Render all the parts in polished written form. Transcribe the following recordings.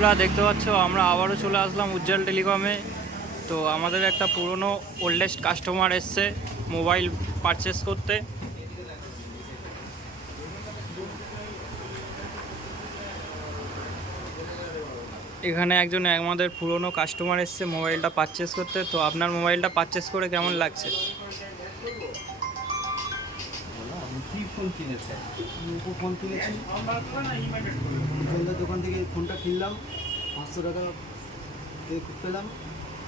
তোমরা দেখতে পাচ্ছ আমরা আবারও চলে আসলাম উজ্জ্বল টেলিকমে। তো আমাদের একটা পুরনো ওল্ডেস্ট কাস্টমার এসছে মোবাইল পারচেস করতে। এখানে একজন আমাদের পুরনো কাস্টমার এসছে মোবাইলটা পারচেস করতে। তো আপনার মোবাইলটা পারচেস করে কেমন লাগছে? কি ফোন কিনেছে? ওপো ফোন কিনেছি। উজ্জ্বলদার দোকান থেকে ফোনটা কিনলাম, 500 টাকা দিয়ে পেলাম,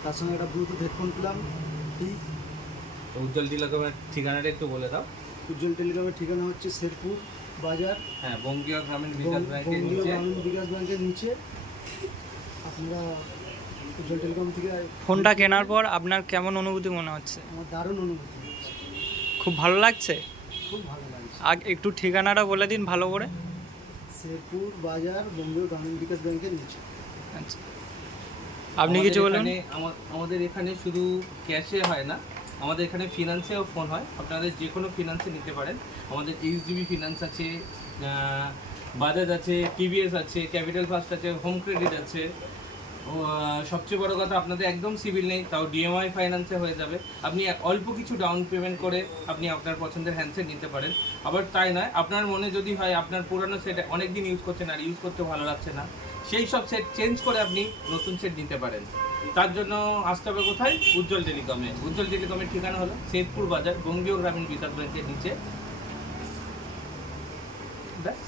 তার সঙ্গে একটা ব্লুটুথ হেডফোন পেলাম। ঠিক। তো উজ্জ্বল টেলিকমের ঠিকানাটা একটু বলে দাও। উজ্জ্বল টেলিকমের ঠিকানা হচ্ছে শেরপুর বাজার, হ্যাঁ, বঙ্গীয় গ্রামীণ বিকাশ ব্যাংকের বঙ্গীয় নিচে। গ্রামীণ বিকাশ ব্যাংকের নিচে। আপনারা উজ্জ্বল টেলিকম থেকে ফোনটা কেনার পর আপনার কেমন অনুভূতি মনে হচ্ছে? আমার দারুণ অনুভূতি হচ্ছে, খুব ভালো লাগছে। খুব ভালো লাগছে। একটু ঠিকানাটা বলে দিন ভালো করে। শেরপুর বাজার, বঙ্গীয় গ্রামীণ বিকাশ ব্যাংকের নিচে। আচ্ছা, আপনি কিছু বলুন। আমাদের এখানে শুধু ক্যাশে হয় না, আমাদের এখানে ফিনান্সেও ফোন হয়। আপনাদের যে কোনো ফিনান্সে নিতে পারেন। আমাদের এইচডিবি ফিনান্স আছে, বাজাজ আছে, টিভিএস আছে, ক্যাপিটাল ফার্স্ট আছে, হোম ক্রেডিট আছে। সবচেয়ে বড় কথা, আপনাদের একদম সিভিল নেই তাও ডিএমআই ফাইন্যান্সে হয়ে যাবে। আপনি অল্প কিছু ডাউন পেমেন্ট করে আপনি আপনার পছন্দের হ্যান্ডসেট নিতে পারেন। আবার তাই নয়, আপনার মনে যদি হয় আপনার পুরানো সেট অনেক দিন ইউজ করছেন আর ইউজ করতে ভালো লাগছে না, সেই সব সেট চেঞ্জ করে আপনি নতুন সেট নিতে পারেন। তার জন্য আসতে হবে কোথায়? উজ্জ্বল টেলিকমে। উজ্জ্বল টেলিকমের ঠিকানা হলো শেরপুর বাজার, বঙ্গীয় গ্রামীণ বিকাশ ব্যাংকের নিচে। ব্যাস।